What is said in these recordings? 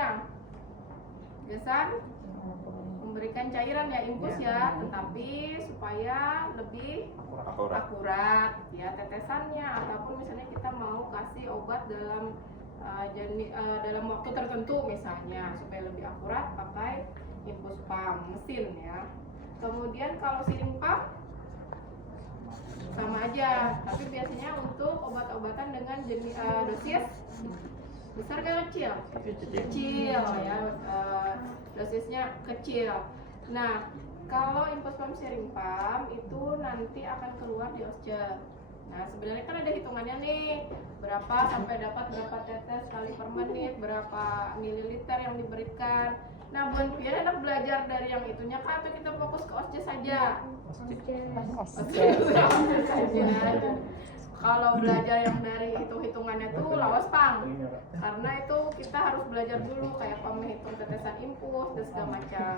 cairan. Biasa memberikan cairan ya, infus ya, tetapi supaya lebih akurat ya tetesannya, ataupun misalnya kita mau kasih obat dalam dalam waktu tertentu misalnya, supaya lebih akurat pakai infus pump mesin ya. Kemudian kalau siring pump sama aja, tapi biasanya untuk obat-obatan dengan dosis besar ke kecil? Kecil ya, dosisnya kecil. Nah, kalau infus pump sharing pump itu nanti akan keluar di OSCE. Nah, sebenarnya kan ada hitungannya nih, berapa sampai dapat berapa tetes kali per menit, berapa mililiter yang diberikan. Nah, Bun Pian enak belajar dari yang itunya kah, atau kita fokus ke OSCE saja? OSCE saja. Kalau belajar yang dari hitung-hitungannya tuh lawas pang, karena itu kita harus belajar dulu kayak menghitung tetesan infus dan segala macam.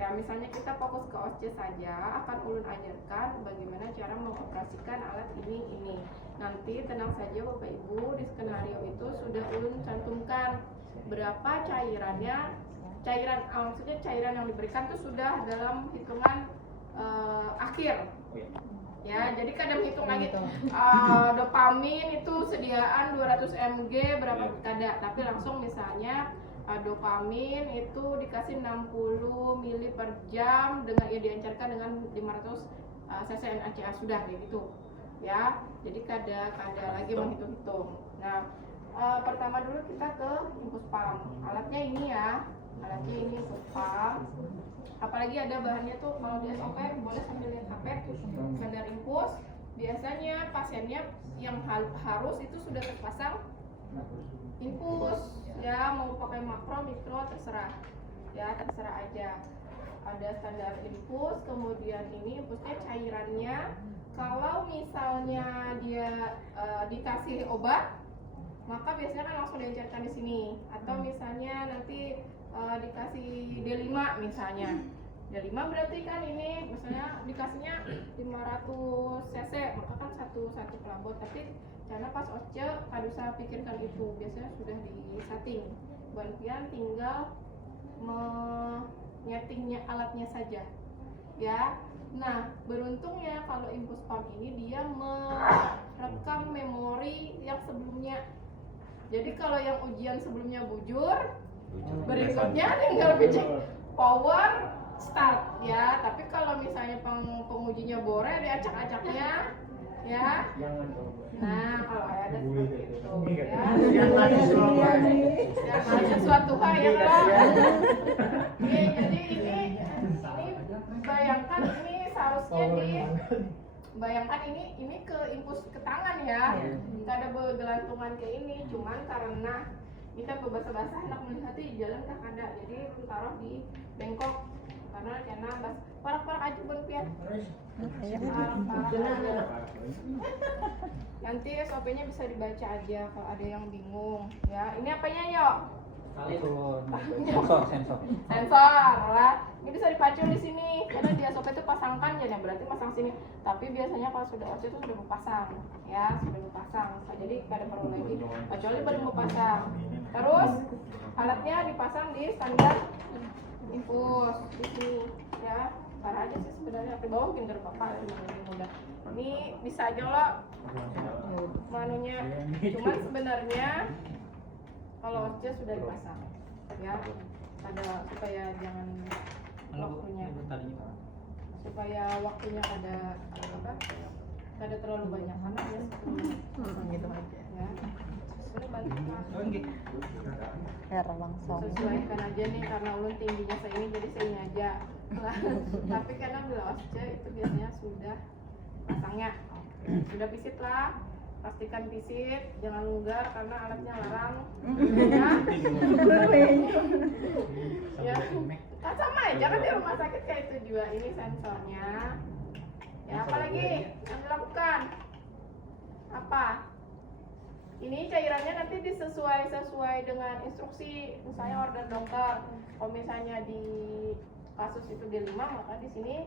Ya misalnya kita fokus ke OSCE saja, akan ulun ajarkan bagaimana cara mengoperasikan alat ini. Nanti tenang saja Bapak Ibu, di skenario itu sudah ulun cantumkan berapa cairannya, maksudnya cairan yang diberikan tuh sudah dalam hitungan akhir. Ya, jadi kadang hitung lagi dopamin itu sediaan 200 mg berapa kada, tapi langsung misalnya dopamin itu dikasih 60 ml per jam dengan ya diencerkan dengan 500 cc NaCA sudah kayak gitu. Ya, jadi kada lagi menghitung-hitung. Nah, pertama dulu kita ke infus pump. Alatnya ini ya. Alatnya ini infus pump. Apalagi ada bahannya tuh kalau di SOP boleh sambil lihat HP, standar infus. Biasanya pasiennya yang harus itu sudah terpasang infus ya, mau pakai makro mikro terserah ya, terserah aja. Ada standar infus, kemudian ini infusnya cairannya. Kalau misalnya dia dikasih obat, maka biasanya kan langsung diencerkan di sini. Atau misalnya nanti dikasih D5 misalnya. D5 berarti kan ini misalnya dikasihnya 500 cc, maka kan satu pelabot. Tapi karena pas OSCE kada usah pikirkan itu, biasanya sudah disetting. Bantian tinggal menyetingnya alatnya saja. Ya. Nah, beruntungnya kalau infus pump ini dia merekam memori yang sebelumnya. Jadi kalau yang ujian sebelumnya bujur, berikutnya tinggal cek power start ya. Tapi kalau misalnya pengujinya bore diacak-acaknya ya. Nah, kalau ada seperti itu ya. Jangan sesuatu hal ya Kak. Jadi ini bayangkan ini seharusnya bayangkan ini ke infus ke tangan ya. Tidak ada bergelantungan kayak ini, cuman karena kita berbahasa-bahasa enak melihatnya jalan kah ada, jadi taruh di bengkok karena parak-parak aja Bun Pian. Parak aja. Nanti SOP-nya bisa dibaca aja kalau ada yang bingung ya. Ini apanya Yo? Sensor lah. Ini bisa dipacu di sini karena di SOP itu pasangkan ya, berarti pasang sini. Tapi biasanya kalau sudah OSCE itu sudah berpasang ya, sudah berpasang. Jadi kada perlu lagi kecuali baru mau pasang. Terus alatnya dipasang di standar infus di sini ya. Parah aja sih sebenarnya, di bawah mungkin dari Bapak lebih mudah. Ini bisa aja loh manunya. Cuman sebenarnya kalau OSCE sudah dipasang ya, ada supaya jangan waktunya, supaya waktunya ada apa? Ada terlalu banyak karena ya gitu aja ya. Langsung Sesuaikan aja nih, karena ulun tingginya segini jadi segini aja. Tapi karena bila OSCE itu biasanya sudah pasangnya, sudah visit lah. Pastikan visit, jangan longgar karena alatnya larang. Ya, kan sama aja kan di rumah sakit kayak itu juga. Ini sensornya. Ya, apalagi yang dilakukan? Apa? Ini cairannya nanti sesuai dengan instruksi, misalnya order dokter. Kalau misalnya di kasus itu D5, maka di sini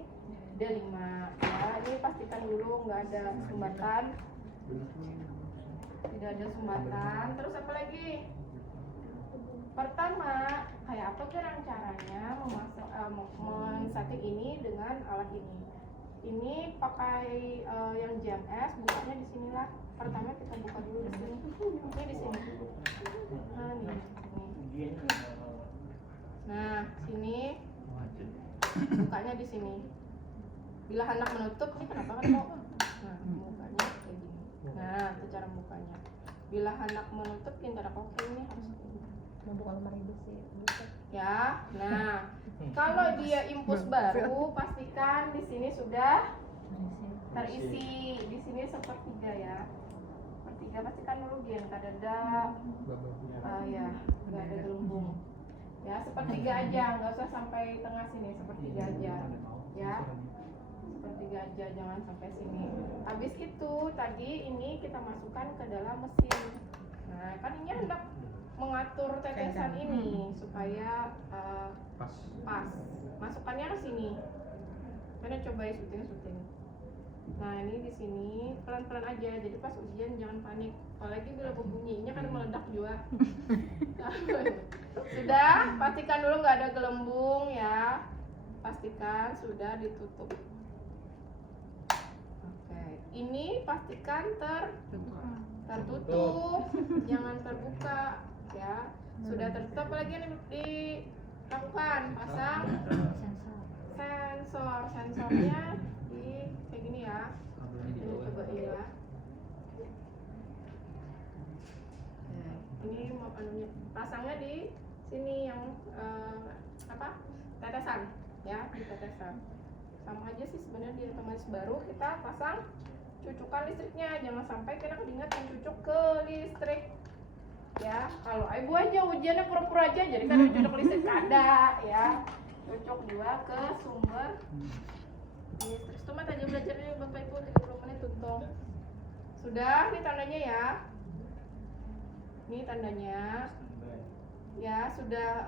D5. Ya, ini pastikan dulu nggak ada sumbatan. Tidak ada sumbatan. Terus apa lagi? Pertama sekarang caranya men-setting ini dengan alat ini. Ini pakai yang JMS, bukanya di sinilah. Pertama kita buka dulu di sini. Ini di sini. Nah, nih, sini. Nah, sini. Bukanya di sini. Bila hendak menutup, ini kenapa kan kok? Nah, bukanya kayak gini. Nah, itu cara bukanya. Bila hendak menutup, pintar oke ini harus Mau buka lemari besi. ya. Nah, kalau dia impus baru, pastikan di sini sudah terisi. Di sini sepertiga ya. Sepertiga pastikan dulu biar nggak ada ya, nggak ada gelembung. Ya, sepertiga aja, nggak usah sampai tengah sini, sepertiga aja. Ya. Sepertiga aja, jangan sampai sini. Habis itu tadi ini kita masukkan ke dalam mesin. Nah, kan ini hendak mengatur tetesan ini supaya pas. Masukkannya ke sini. Mana coba syuting. Nah, ini di sini pelan-pelan aja. Jadi pas ujian jangan panik. Apalagi bila bunyinya kan meledak juga. Sudah, pastikan dulu nggak ada gelembung ya. Pastikan sudah ditutup. Oke, ini pastikan tertutup, jangan terbuka ya. Sudah tertutup, lagi yang dilakukan pasang sensornya di kayak gini ya. Ini coba ya. Ini mau anunya pasangnya di sini yang tetesan ya, di tetesan. Sama aja sih sebenarnya di otomatis baru kita pasang cucukan listriknya, jangan sampai kita keinget mencucuk ke listrik ya. Kalau ibu aja ujiannya pura-pura aja jadi kan cucuk listrik ada ya, cucuk juga ke sumber listrik. Cuma tadi belajarnya bapak ibu 30 menit tuntung. Sudah, ini tandanya ya, ini tandanya ya sudah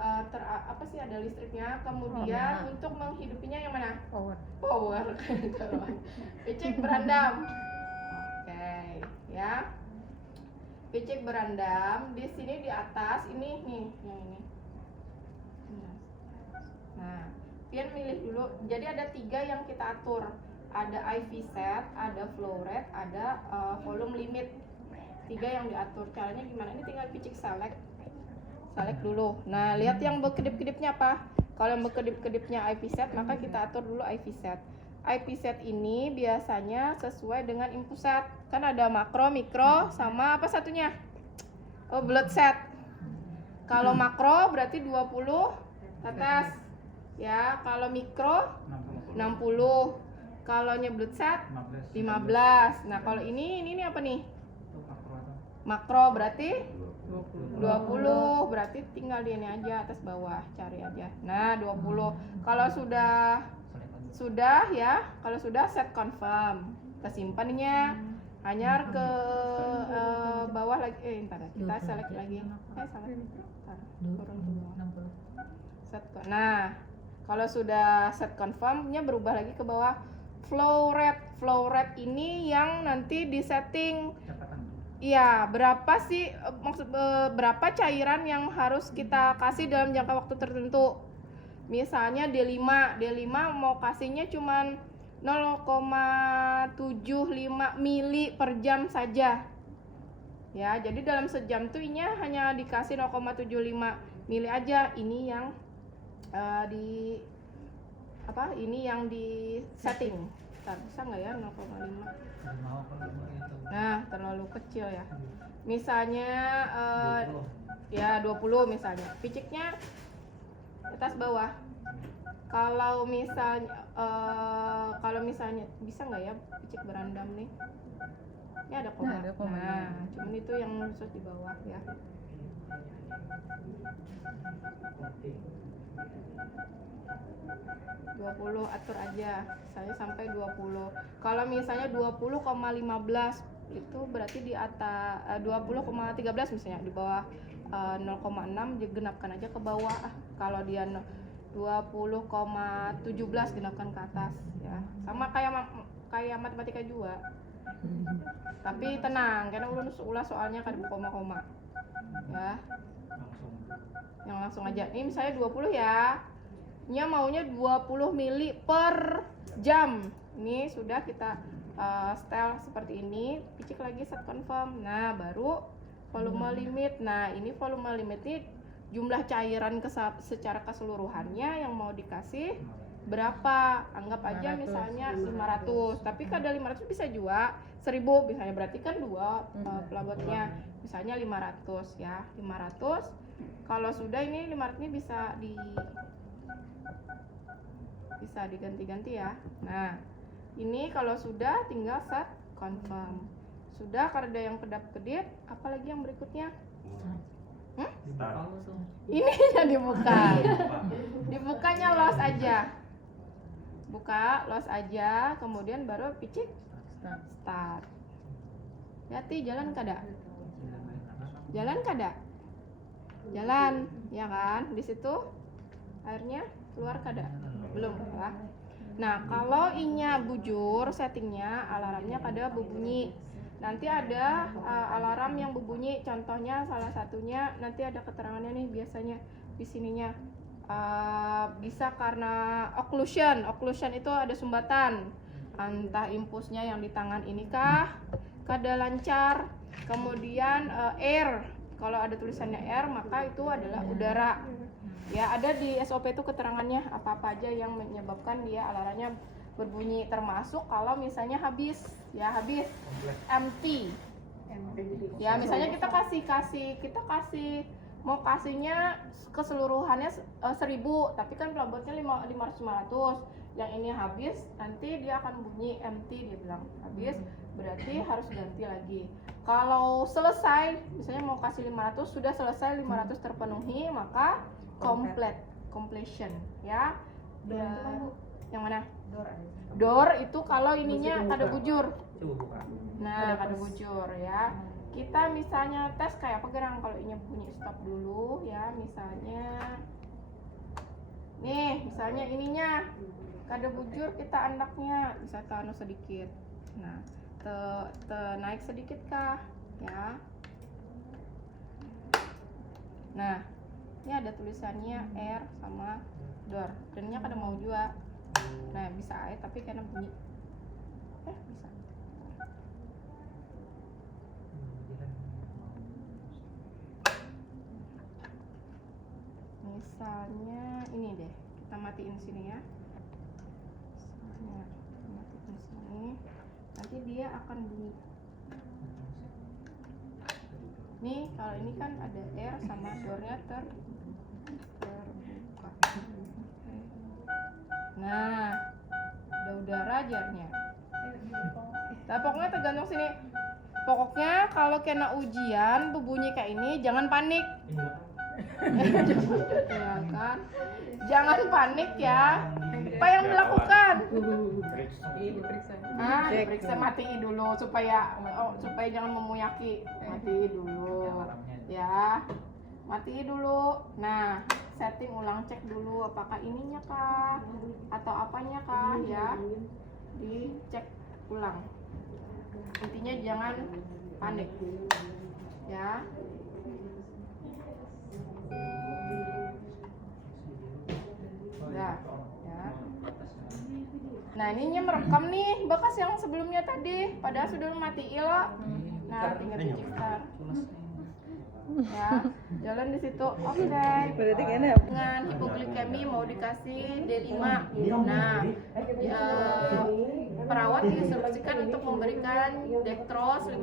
ada listriknya. Kemudian untuk menghidupinya yang mana? Power. Picik berandam. Oke, ya. Picik berandam di sini di atas ini nih, yang ini. Nah, pian milih dulu. Jadi ada 3 yang kita atur. Ada IV set, ada flow rate, ada volume limit. 3 yang diatur. Caranya gimana? Ini tinggal picik select dulu. Nah, lihat yang berkedip-kedipnya apa? Kalau yang berkedip-kedipnya IP set, maka kita atur dulu IP set. IP set ini biasanya sesuai dengan input set. Kan ada makro, mikro, sama apa satunya? Oh, blood set. Kalau makro berarti 20 tetes. Ya, kalau mikro 60. Kalau blood set 15. Nah, kalau ini apa nih? Makro berarti 20, berarti tinggal di ini aja atas bawah, cari aja. Nah, 20. Kalau sudah ya, kalau sudah set confirm. Kita simpannya hanya ke bawah lagi. Kita select lagi. Turun ke bawah. Nah, kalau sudah set confirmnya berubah lagi ke bawah. Flow rate ini yang nanti disetting. Iya, berapa sih berapa cairan yang harus kita kasih dalam jangka waktu tertentu. Misalnya D5 mau kasihnya cuman 0,75 mili per jam saja. Ya, jadi dalam sejam tuh ini hanya dikasih 0,75 mili aja. Ini yang ini yang di setting. Bisa nggak ya 0,5? Nah, terlalu kecil ya. Misalnya ya 20 misalnya. Piciknya atas bawah. Kalau misalnya bisa nggak ya picik berandam nih? Ini ada koma. Nah, cuman itu yang khusus di bawah ya. 20 atur aja, misalnya sampai 20. Kalau misalnya 20,15 itu berarti di atas 20,13 misalnya di bawah 0,6 digenapkan aja ke bawah. Kalau dia 20,17 genapkan ke atas ya. Sama kayak matematika juga. Tapi tenang, karena ulas soalnya kan koma-koma. Ya. Yang langsung aja. Ini misalnya 20 ya. Nya maunya 20 mili per jam. Ini sudah kita setel seperti ini. Picik lagi set confirm. Nah, baru volume limit. Nah, ini volume limit ini jumlah cairan secara keseluruhannya yang mau dikasih berapa. Anggap aja misalnya 500. Tapi kadar 500 bisa juga 1000 misalnya, berarti kan dua pelabotnya. Misalnya 500 ya. 500. Kalau sudah ini 500 ini bisa diganti-ganti ya. Nah, ini kalau sudah tinggal set confirm. Sudah, kalau ada yang kedap-kedip, apalagi yang berikutnya? Ini yang dibuka. Dibukanya los aja. Buka, los aja, kemudian baru picik start. Hati jalan kada? Jalan kada? Jalan, ya kan? Di situ airnya keluar kada? Belum ya. Nah, kalau I-nya bujur, settingnya alarmnya kada berbunyi. Nanti ada alarm yang berbunyi, contohnya salah satunya nanti ada keterangannya nih biasanya di sininya. Bisa karena occlusion. Occlusion itu ada sumbatan. Entah impulsnya yang di tangan ini kah kada lancar. Kemudian air. Kalau ada tulisannya air, maka itu adalah udara. Ya, ada di SOP itu keterangannya apa-apa aja yang menyebabkan dia alarmnya berbunyi, termasuk kalau misalnya habis empty. Ya, misalnya kita kasih mau kasihnya keseluruhannya 1000, tapi kan pelabotnya 500. Yang ini habis, nanti dia akan bunyi empty, dia bilang habis, berarti harus ganti lagi. Kalau selesai, misalnya mau kasih 500, sudah selesai 500 terpenuhi, maka completion ya. Yang mana? Door itu kalau ininya kada bujur. Nah, kada bujur ya. Kita misalnya tes kayak apa gerang, kalau ini bunyi stop dulu ya, misalnya nih, misalnya ininya kada bujur, kita andaknya bisa tanu sedikit. Nah, naik sedikit kah ya. Nah, ini ada tulisannya air sama door, dannya kada mau juga. Nah, bisa air tapi karena bunyi bisa. Misalnya ini deh, kita matiin sini ya. Matiin sini, nanti dia akan bunyi. Nih, kalau ini kan ada air sama doornya terbuka. Nah, ada udara jarnya. Nah, pokoknya tergantung sini. Pokoknya kalau kena ujian berbunyi kayak ini, jangan panik. Ya kan? Jangan panik ya. Apa yang dilakukan? Diperiksa, matiin dulu supaya jangan memuyaki. Matiin dulu. Ya. Matiin dulu. Nah, setting ulang, cek dulu apakah ininya kah atau apanya kah ya. Dicek ulang. Intinya jangan panik. Ya. Udah, ya. Nah, ininya merekam nih bekas yang sebelumnya tadi, padahal sudah matiin loh. Nah, tinggal diciptar. Ya, jalan di situ. Oke. Berarti kayaknya Dengan hipoglikemi mau dikasih D5. Nah, perawat diinstruksikan untuk memberikan dextrose 5%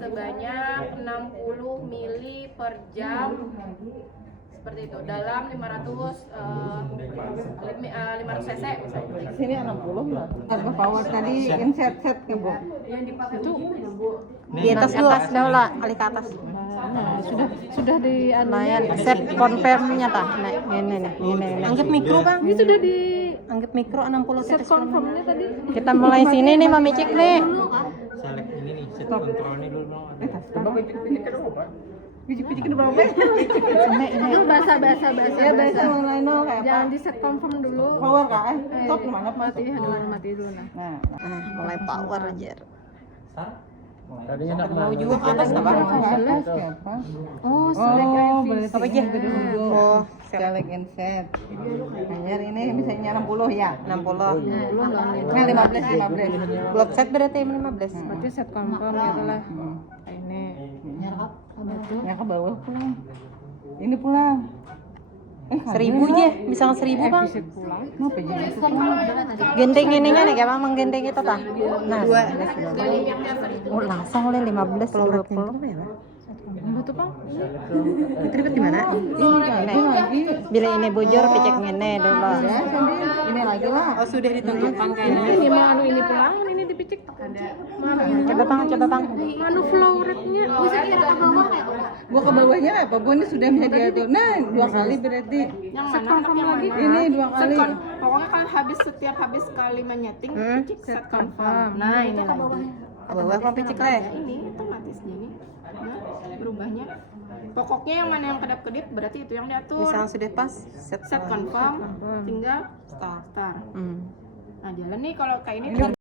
sebanyak 60 mili per jam. Seperti itu, dalam 500 cc misalnya. sini 60 lah. Harga power tadi insert set ke Bu. Yang dipakai itu Bu. Di atas dulu lah, kali ke atas. Nah, sudah di Lumayan, set confirmnya tah. Nah, ini. Anggap mikro bang. ini sudah di Anggap mikro 60 set tetes. confirmnya tadi. Kita mulai sini nih, Mami Cik nih. Select ini nih, set kontrol ini dulu dong. Biji-biji ke bawah. Itu bahasa. Ya, biasa mulai nol kayak apa? Jangan di set confirm dulu. Power kah? Stop mana mati dulu nah. Nah, mulai power aja. Start. Tadinya nak Mau juga ke atas apa? Siapa? Oh, Oh, berarti Apa ini aja? dulu. Oh, Select and set. Bayar ini misalnya 60 ya. 60. Nah, 15. Blok set berarti 15. Berarti set confirm gitu lah. Ini. Ya ke bawah pulang. Ini pulang. 1000 aja, bisa 1000 bang. Kenapa jadi itu? Gendeng ininya nih, kayak mang gendeng itu tah. Nah, Limitnya 1000. oh, langsung oleh 15 20. Betul bang? Diterima di mana? Ini lagi. Bila ini bocor, pecek ngene dulu. Ya, sambil ini lagi lah. Oh, sudah ditentukan kayaknya. Ini mau anu ini pulang, ini dipicik. Coba tang. Anu flow rate-nya. Bisa kira ke bawah kayak Gua ke bawahnya apa? Gua ini sudah bisa diatur. Nah, 2 kali berarti. Yang mana anak yang mana? Ini 2 kali. Pokoknya kalau setiap habis kali menyeting, cek set confirm. Nah, ini lagi. Ke bawah mau pecek lah. Ini otomatis gini. Nah, berubahnya. Pokoknya yang mana yang kedap-kedip berarti itu yang diatur. Misalnya sudah pas, Set confirm, tinggal start. start. Hmm. Nah, jalan nih kalau kayak ini. Ini